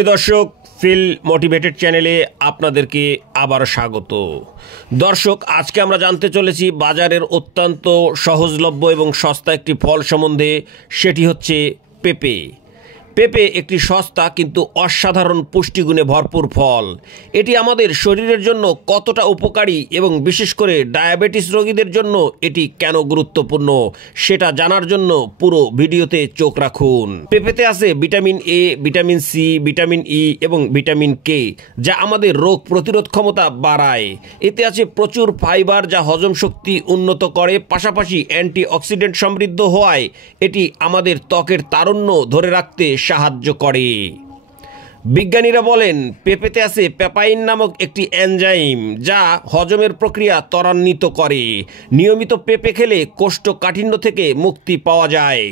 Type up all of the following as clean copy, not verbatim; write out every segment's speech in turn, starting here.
দর্শক, feel motivated চ্যানেলে আপনাদেরকে আবার স্বাগত। দর্শক, আজকে আমরা জানতে চলেছি বাজারের অত্যন্ত সহজলভ্য এবং সস্তা একটি ফল সম্বন্ধে। সেটি হচ্ছে পেঁপে। পেঁপে একটি সস্তা কিন্তু অসাধারণ পুষ্টিগুণে ভরপুর ফল। এটি আমাদের শরীরের জন্য কতটা উপকারী এবং বিশেষ করে ডায়াবেটিস রোগীদের জন্য এটি কেন গুরুত্বপূর্ণ সেটা জানার জন্য পুরো ভিডিওতে চোখ রাখুন। পেঁপেতে আছে vitamin A, vitamin C, vitamin E এবং ভিটামিন কে, যা আমাদের রোগ প্রতিরোধ ক্ষমতা বাড়ায়। এতে আছে প্রচুর ফাইবার, যা হজম শক্তি উন্নত করে। পাশাপাশি অ্যান্টিঅক্সিডেন্ট সমৃদ্ধ হওয়ায় এটি আমাদের ত্বকের তারুণ্য ধরে রাখতে সাহায্য করে। বিজ্ঞানীরা বলেন পেঁপেতে আছে পেপাইন নামক একটি এনজাইম, যা হজমের প্রক্রিয়া ত্বরান্বিত করে। নিয়মিত পেঁপে খেলে কোষ্ঠকাঠিন্য থেকে মুক্তি পাওয়া যায়।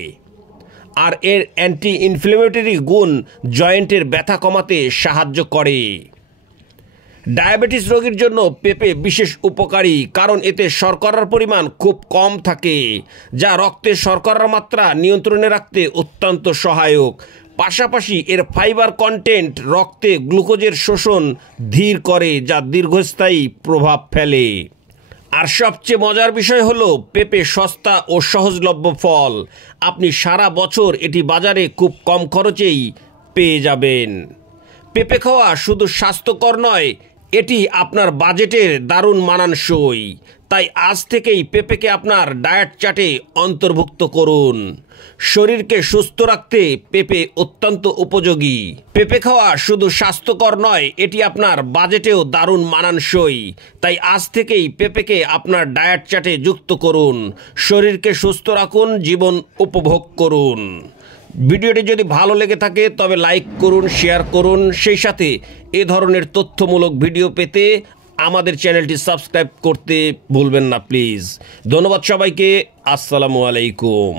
আর এর অ্যান্টি ইনফ্লেমেটরি গুণ জয়েন্টের ব্যথা কমাতে সাহায্য করে। ডায়াবেটিস রোগীর জন্য পেঁপে বিশেষ উপকারী, কারণ এতে শর্করার পরিমাণ খুব কম থাকে, যা রক্তে শর্করার মাত্রা নিয়ন্ত্রণে রাখতে অত্যন্ত সহায়ক। পাশাপাশি এর ফাইবার কন্টেন্ট রক্তে গ্লুকোজের শোষণ ধীর করে, যা দীর্ঘস্থায়ী প্রভাব ফেলে। আর সবচেয়ে মজার বিষয় হলো পেঁপে সস্তা ও সহজলভ্য ফল। আপনি সারা বছর এটি বাজারে খুব কম খরচেই পেয়ে যাবেন। পেঁপে খাওয়া শুধু স্বাস্থ্যকর নয়, এটি আপনার বাজেটের দারুণ মানানসই। তাই আজ থেকেই পেঁপেকে আপনার ডায়েট চার্টে অন্তর্ভুক্ত করুন। শরীরকে সুস্থ রাখতে পেঁপে অত্যন্ত উপযোগী। পেঁপে খাওয়া শুধু স্বাস্থ্যকর নয়, এটি আপনার বাজেটেও দারুণ মানানসই। তাই আজ থেকেই পেঁপেকে আপনার ডায়েট চার্টে যুক্ত করুন। শরীরকে সুস্থ রাখুন, জীবন উপভোগ করুন। ভিডিওটি যদি ভালো লেগে থাকে তবে লাইক করুন, শেয়ার করুন। সেই সাথে এ ধরনের তথ্যমূলক ভিডিও পেতে আমাদের চ্যানেলটি সাবস্ক্রাইব করতে ভুলবেন না প্লিজ। ধন্যবাদ সবাইকে। আসসালামু আলাইকুম।